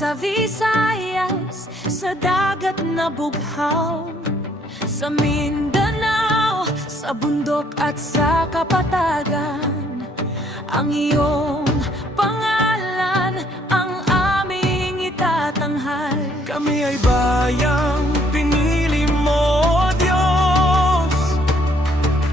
Sa Visayas, sa dagat na bughaw, sa Mindanao, sa bundok at sa kapatagan, ang iyong pangalan ang aming itatanghal. Kami ay bayang pinili mo, Diyos,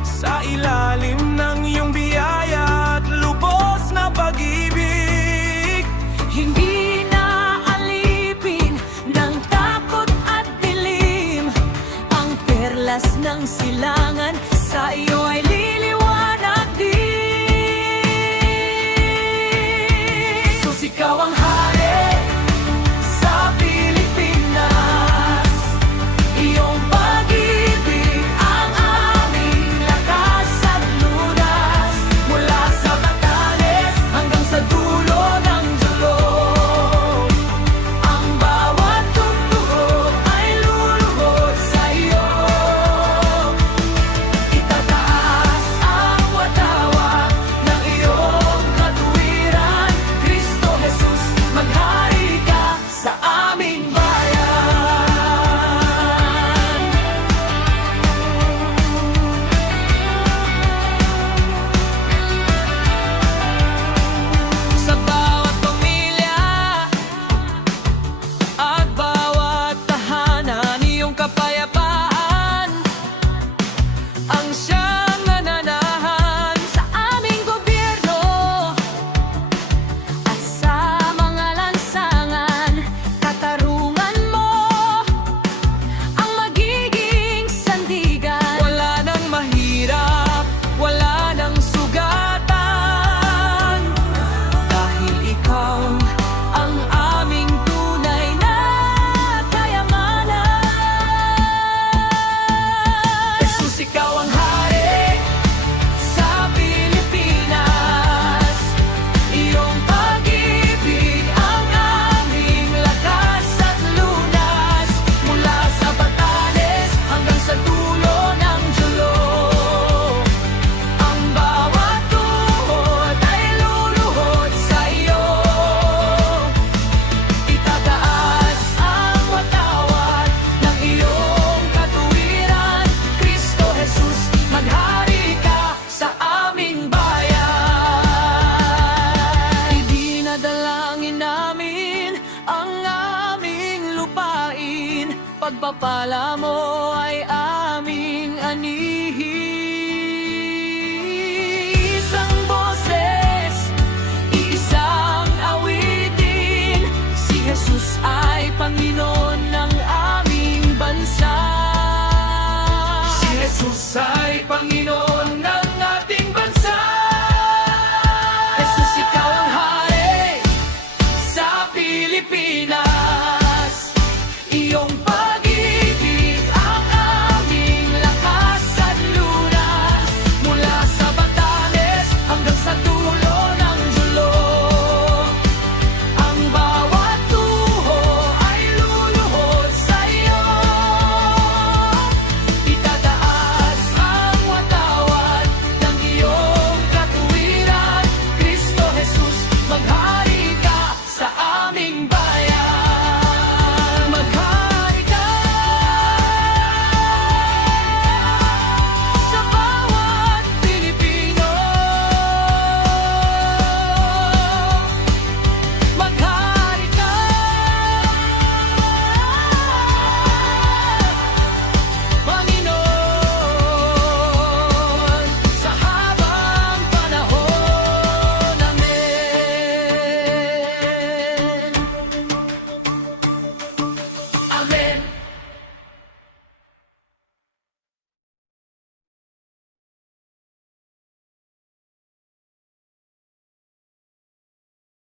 sa ilalim ng iyong biyaya at lubos na pag-ibig. Hindi na alipin ng takot at dilim, ang perlas ng silangan sa iyo ay liliwanag din. Susikaw ang hari sa Pilipinas, iyong pag-ibig ang aming lakas at lunas. Mula sa Batanes hanggang sa dulo ng Jolo, ang bawat tugtog ay luluhod sa iyo. Itataas ang watawat ng iyong katuwiran, Kristo Jesus, maghari ka sa aming bayan. Sa bawat pamilya at bawat tahanan, iyong kapayapaan ang siyang nananahan. Sa aming gobyerno at sa mga lansangan, katarungan mo ang magiging sandigan. Wala nang mahirap, wala nang sugatan, dahil ikaw ang aming tunay na kayamanan. Jesus, ikaw ang hari sa Pilipinas, iyong pag-ibig ang aming lakas at lunas. Mula sa Batanes hanggang sa dulo ng Jolo, ang bawat tuhod ay luluhod sa iyo. Itataas ang watawat ng iyong katuwiran, Kristo Jesus, maghari ka sa aming bayan. Idinadalangin namin ang aming lupain, pagpapala mo ay aming ani.